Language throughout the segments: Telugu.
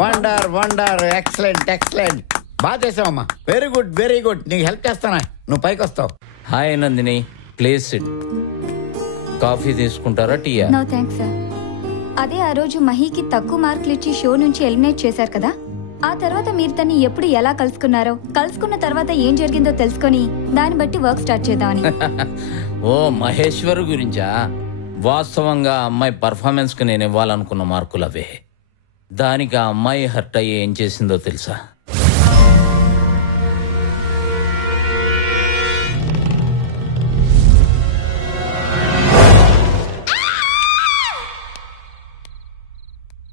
వండర్ వండర్, ఎక్సలెంట్ ఎక్సలెంట్, బాగా చేసావమ్మా. Very good very good. నీకు హెల్ప్ చేస్తానా, నువ్వు పైకి వస్తావు. Hi Nandini, please sit. Coffee తీసుకుంటారా, టీయా? No thanks sir. అదే ఆ రోజు మహీకి తక్కువ మార్కులు ఇచ్చి షో నుంచి ఎలిమినేట్ చేశారు కదా, ఆ తర్వాత మీరు తన్ని ఎప్పుడు ఎలా కలుసుకున్నారో, కలుసుకున్న తర్వాత ఏం జరిగిందో తెలుసుకొని దాన్ని బట్టి వర్క్ స్టార్ట్ చేద్దామని. ఓ మహేశ్వర్ గురించా? వాస్తవంగా అమ్మాయి పర్ఫార్మెన్స్ కి నేను ఇవ్వాలనుకున్న మార్కులు అవే. దానికి ఆ అమ్మాయి హర్ట్ అయ్యి ఏం చేసిందో తెలుసా?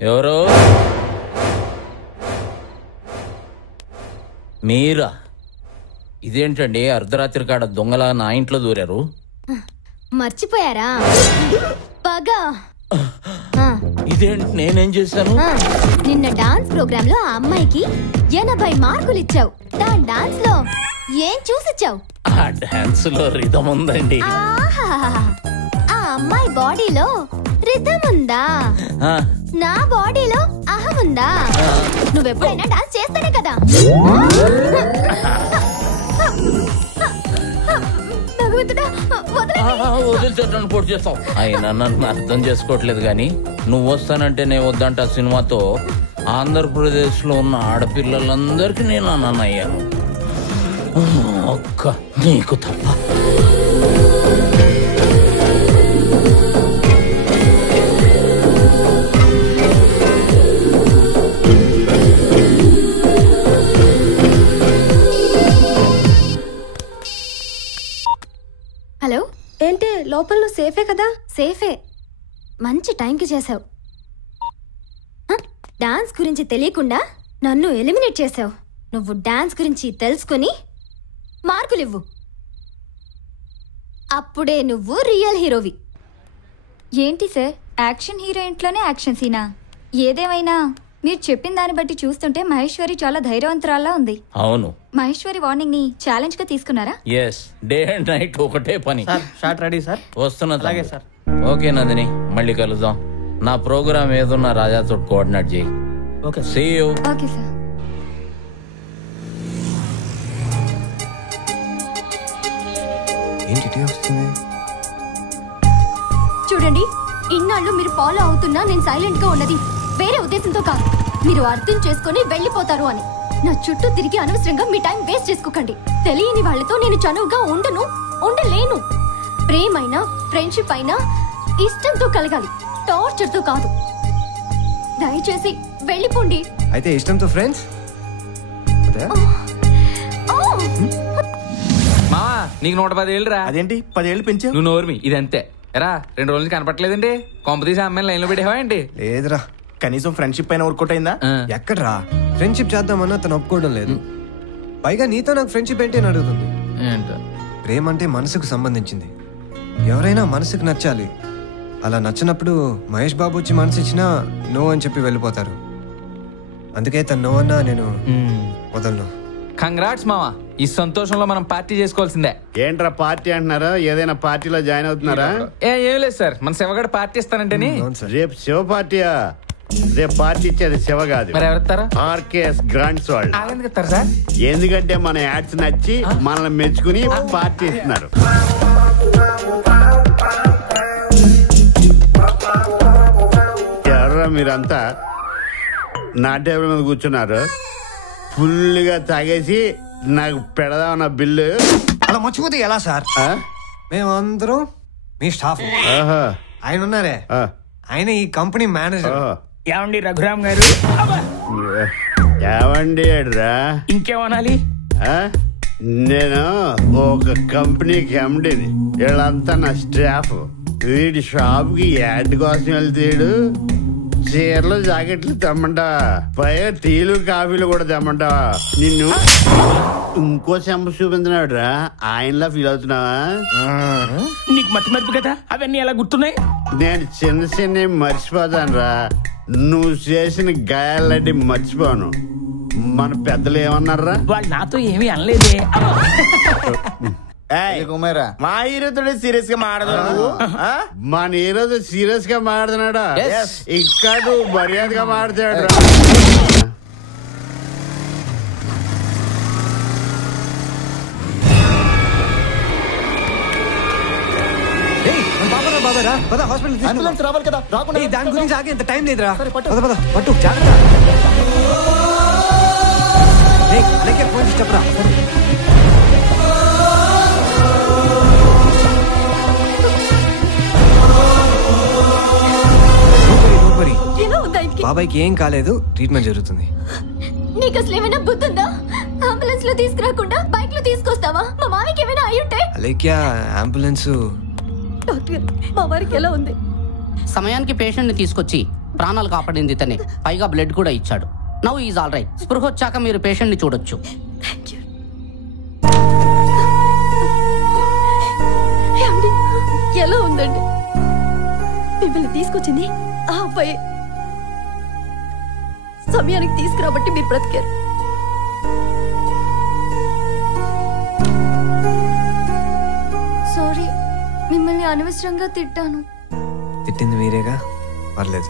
ఎవరు? మీరా? ఇదేంటండి అర్ధరాత్రి కాడ దొంగలా నా ఇంట్లో దూరారు? మర్చిపోయారా? పగ. ఇదేంటి, నేనేం చేశాను? నిన్న డాన్స్ ప్రోగ్రామ్ లో ఆ అమ్మాయికి 80 మార్కులు ఇచ్చావు. దాని డాన్స్ లో ఏం చూసిచ్చావు? ఆ డాన్స్ లో రిథం ఉందండి. ఆ అమ్మాయి బాడీలో రిథం ఉందా? నా బాడీలో అహం ఉందా? నువ్వెప్పుడైనా డాన్స్ చేస్తానే కదా. వదిలిచేటను పోటీ చేస్తావు. అయినా నన్ను అర్థం చేసుకోవట్లేదు కానీ, నువ్వు వస్తానంటే నేను వద్దంట సినిమాతో ఆంధ్రప్రదేశ్ లో ఉన్న ఆడపిల్లలందరికీ నేను అన్నయ్యాను. ఒక్క నీకు తప్ప. హలో, ఏంటి లోపల? నువ్వు సేఫే కదా? సేఫే. మంచి టైంకి చేసావు. డాన్స్ గురించి తెలియకుండా నన్ను ఎలిమినేట్ చేసావు. నువ్వు డాన్స్ గురించి తెలుసుకుని మార్కులివ్వు, అప్పుడే నువ్వు రియల్ హీరోవి. ఏంటి సార్, యాక్షన్ హీరోయిన్లోనే యాక్షన్ సీనా? ఏదేమైనా మీరు చెప్పిన దాన్ని బట్టి చూస్తుంటే మహేశ్వరి చాలా ధైర్యవంతురాల్లా ఉంది. అవును. మహేశ్వరి వార్నింగ్ ని ఛాలెంజ్ గా తీసుకున్నారా? ఎస్, డే అండ్ నైట్ ఒకటే పని. Shot ready sir. వస్తున్నా. అలాగే సార్. ఓకే నందిని, మళ్ళీ కలుద్దాం. నా ప్రోగ్రామ్ ఏదున్నా రాజాతో కోఆర్డినేట్ చేయి. Okay, see you. Okay sir. చూడండి, ఇన్నాళ్ళు మీరు ఫాలో అవుతున్నా నేను సైలెంట్ గా ఉన్నది వేరే ఉద్దేశంతో కాదు. మీరు అర్థం చేసుకుని వెళ్ళిపోతారు అని. నా చుట్టూ తిరిగి అనవసరంగా మీ టైం వేస్ట్ చేసుకోకండి. తెలియని వాళ్ళతో నేను చనువుగా ఉండలేను. ప్రేమైనా ఫ్రెండ్షిప్ అయినా ఇష్టంతో కలగాలి, టార్చర్ తో కాదు. దయచేసి వెళ్ళిపోండి. అయితే ఇష్టంతో ఫ్రెండ్స్. మావా, నీకు 110 ఏళ్ళు రా. అదేంటి 10 ఏళ్ళు పెంచావు? నువ్వు నోర్మి, ఇదంతే. ఎరా 2 రోజులు కనపట్లేదండి. కొంపతీసి అమ్మాయిని లైన్ లో పెట్టేవా ఏంటి? లేదురా, కనీసం ఫ్రెండ్షిప్ అయినా వర్కౌట్ అయిందా? ఎక్కడ్రా, ఫ్రెండ్షిప్ చేద్దామన్నా తను ఒప్పుకోవడం లేదు. పైగా నీతో నాకు ఫ్రెండ్షిప్ ఏంటి అని అడుగుతుంది. ప్రేమ అంటే మనసుకు సంబంధించింది. ఎవరైనా మనసుకు నచ్చాలి. అలా నచ్చినప్పుడు మహేష్ బాబు వచ్చి మనసు ఇచ్చినా నో అని చెప్పి వెళ్ళిపోతారు. అందుకే తను నో అన్నా నేను వదలను. కంగ్రాట్స్ మావా, ఈ సంతోషంలో మనం పార్టీ చేసుకోవాల్సిందే. ఏంట్రా పార్టీ అంటున్నారా? ఏదైనా పార్టీలో జాయిన్ అవుతున్నారా? ఏం లేదు సార్, మన శివగడ పార్టీ ఇస్తానంటేని. రేపు శివ పార్టీయా? రేపు పార్టీ ఇచ్చేది శివ కాదు, మరి ఎవరిస్తారా? ఆర్కేఎస్ గ్రాండ్స్ వాళ్ళు. సార్ ఎందుకంటే మన యాడ్స్ నచ్చి మనల్ని మెచ్చుకుని పార్టీ ఇస్తున్నారు. ఎవరా మీరంతా నా టేబుల్ మీద కూర్చున్నారు? ఫుల్గా తాగేసి నాకు పెడదామన్న బిల్లు. అలా మర్చిపోతే ఎలా సార్? మేమందరం మీ స్టాఫ్. ఆయన ఉన్నారే, ఆయన ఈ కంపెనీ మేనేజర్. ఏమండి రఘురామ్ గారు? ఏమండి రా, ఇంకేమనాలి? నేను ఒక కంపెనీకి ఎండిని, వీళ్ళంతా నా స్టాఫ్. వీడి షాప్ కి యాడ్ కోసం వెళ్తాడు. చీరలు జాకెట్లు తెమ్మంటా, పైగా టీలు కాఫీలు కూడా తెమ్మంటా. నిన్ను ఇంకో చెంప చూపించినాడు రా, ఆయనలా ఫీల్ అవుతున్నావా? నీకు మతి మరుపు కదా, అవన్నీ ఎలా గుర్తున్నాయి? నేను చిన్న చిన్న మర్చిపోతాను రా, నువ్వు చేసిన గాయాలంటే మర్చిపోను. మన పెద్దలు ఏమన్నారా? వాళ్ళు నాతో ఏమీ అనలేదే. కుమారా మా హీరోతో సీరియస్ గా మాట్లాడదు మన ఈరోజు సీరియస్ గా మాట్లాడుతున్నాడా ఇంకా నువ్వు మర్యాదగా మాట్లాడు. అంబులెన్స్ రావాలి కదా, దాని గురించి ఆగే ఇంత టైం లేదురా. పట్టు జాగ్రత్త. ఫోన్ చెప్పరా. బాబాయ్కి ఏం కాలేదు, ట్రీట్మెంట్ జరుగుతుంది. నీకు అసలు ఏమైనా బుద్ధుందా? అంబులెన్స్ లో తీసుకురాకుండా బైక్ లో తీసుకొస్తావా? మా మామకి ఏమైనా అయి ఉంటే. అలేఖ్య, అంబులెన్స్. డాక్టర్, మా వారికి ఎలా ఉంది? సమయానికి పేషెంట్ ని తీసుకొచ్చి ప్రాణాలు కాపాడింది తనే, పైగా బ్లడ్ కూడా ఇచ్చాడు. Now is all right. స్పృహ వచ్చాక మీరు పేషెంట్ ని చూడొచ్చు. ఎలా ఉందండి? మిమ్మల్ని తీసుకొచ్చింది ఆ అబ్బాయి. సమయానికి తీసుకురాబట్టి మీరు బ్రతికారు. సారీ, మిమ్మల్ని అనవసరంగా తిట్టాను. తిట్టింది మీరేగా, పర్లేదు.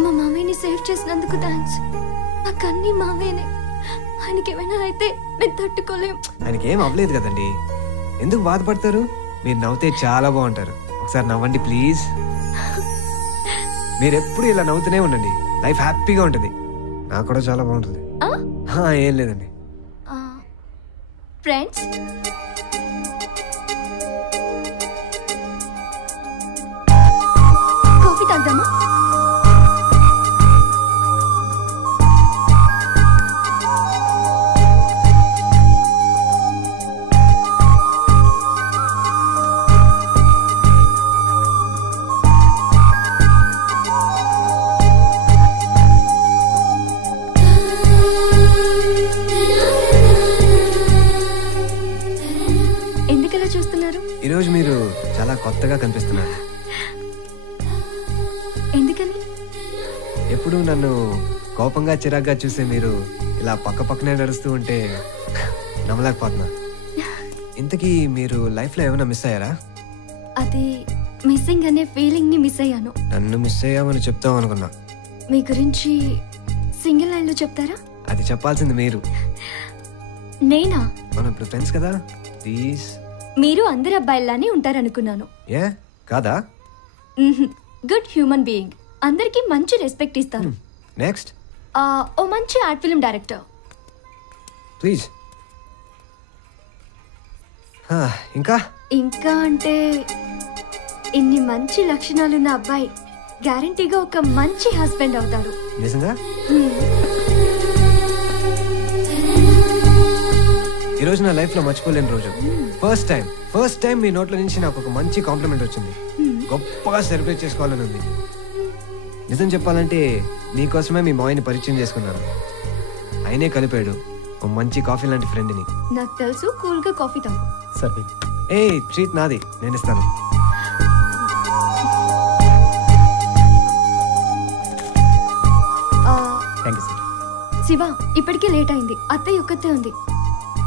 మా మామయ్యని సేవ్ చేసినందుకు థ్యాంక్స్. నాకు అన్ని మామయ్యనే. ఆయనకి ఏమైనా అయితే మేము తట్టుకోలేం. ఆయనకి ఏం అవ్వలేదు కదండి, ఎందుకు బాధపడతారు? మీరు నవ్వుతే చాలా బాగుంటారు. ఒకసారి నవ్వండి ప్లీజ్. మీరు ఎప్పుడు ఇలా నవ్వుతూనే ఉండండి, లైఫ్ హ్యాపీగా ఉంటుంది. నాకు కూడా చాలా బాగుంటుంది. ఏం లేదండి. ఫ్రెండ్స్, కాఫీ తాగుదామా? ఈరోజు మీరు చాలా కొత్తగా కనిపిస్తున్నారు. ఎందుకని? ఎప్పుడు నన్ను కోపంగా చిరాగ్గా చూసే మీరు ఇలా పక్క పక్కనే నడుస్తూ ఉంటే నమ్మలేకపోతున్నా. ఇంతకీ మీరు లైఫ్ లో ఏమైనా మిస్ అయ్యారా? అది మిస్సింగ్ అనే ఫీలింగ్ ని మిస్ అయ్యాను. నన్ను మిస్ అయ్యామని చెప్తాం అనుకున్నా. మీ గురించి సింగిల్ లైన్ లో చెప్తారా? అది చెప్పాల్సింది మీరు. నేనా? మనం ఇప్పుడు ఫ్రెండ్స్ కదా, ప్లీజ్. మీరు అందరు అబ్బాయిలానే ఉంటారనుకున్నాను. ఏ కాదా? గుడ్ హ్యూమన్ బీయింగ్, అందరికి మంచి రెస్పెక్ట్ ఇస్తారు. నెక్స్ట్, ఓ మంచి ఆర్ట్ ఫిల్మ్ డైరెక్టర్. ప్లీజ్. ఇంకా ఇంకా అంటే ఇన్ని మంచి లక్షణాలున్న అబ్బాయి గ్యారంటీగా ఒక మంచి హస్బెండ్ అవుతారు. నిజంగా? ఈ రోజు నా లైఫ్ లో మర్చిపోలేని రోజు. ఫస్ట్ టైం మీ నోట్ల నుంచి నాకు ఒక మంచి కాంప్లిమెంట్ వచ్చింది. గొప్పగా సెలబ్రేట్ చేసుకోవాలని ఉంది. నిజం చెప్పాలంటే మీకోసమే మీ మాయని పరిచయం చేసుకున్నాను. ఆయనే కలిపాడు ఓ మంచి కాఫీ లాంటి ఫ్రెండ్ ని. నాకు తెలుసు, కూల్ గా కాఫీ తాగు. సరే. ఏ ట్రీట్ నాది, నేను ఇస్తాను. శివ, ఇప్పటికే లేట్ అయింది. అత్తయ్య ఒక్కతే ఉంది.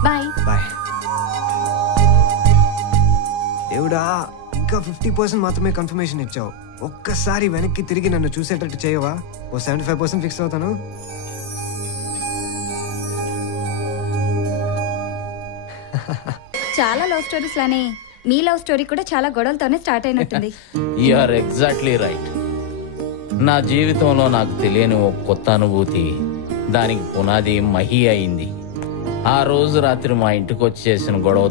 Bye bye. దేవుడా, ఇంకా 50% మాత్రమే కన్ఫర్మేషన్ ఇచ్చావు. ఒక్కసారి వెనక్కి తిరిగి నన్ను చూసేటట్టు చేయవా? ఓ 75% ఫిక్స్ అవుతాను. చాలా లవ్ స్టోరీస్ లానే మీ లవ్ స్టోరీ కూడా చాలా గొడవలతోనే స్టార్ట్ అయినట్టుంది. You are exactly right. నా జీవితంలో నాకు తెలియని ఒక కొత్త అనుభూతి, దానికి పునాది మహి అయింది. ఆ రోజు రాత్రి మా ఇంటికి వచ్చి చేసిన గొడవ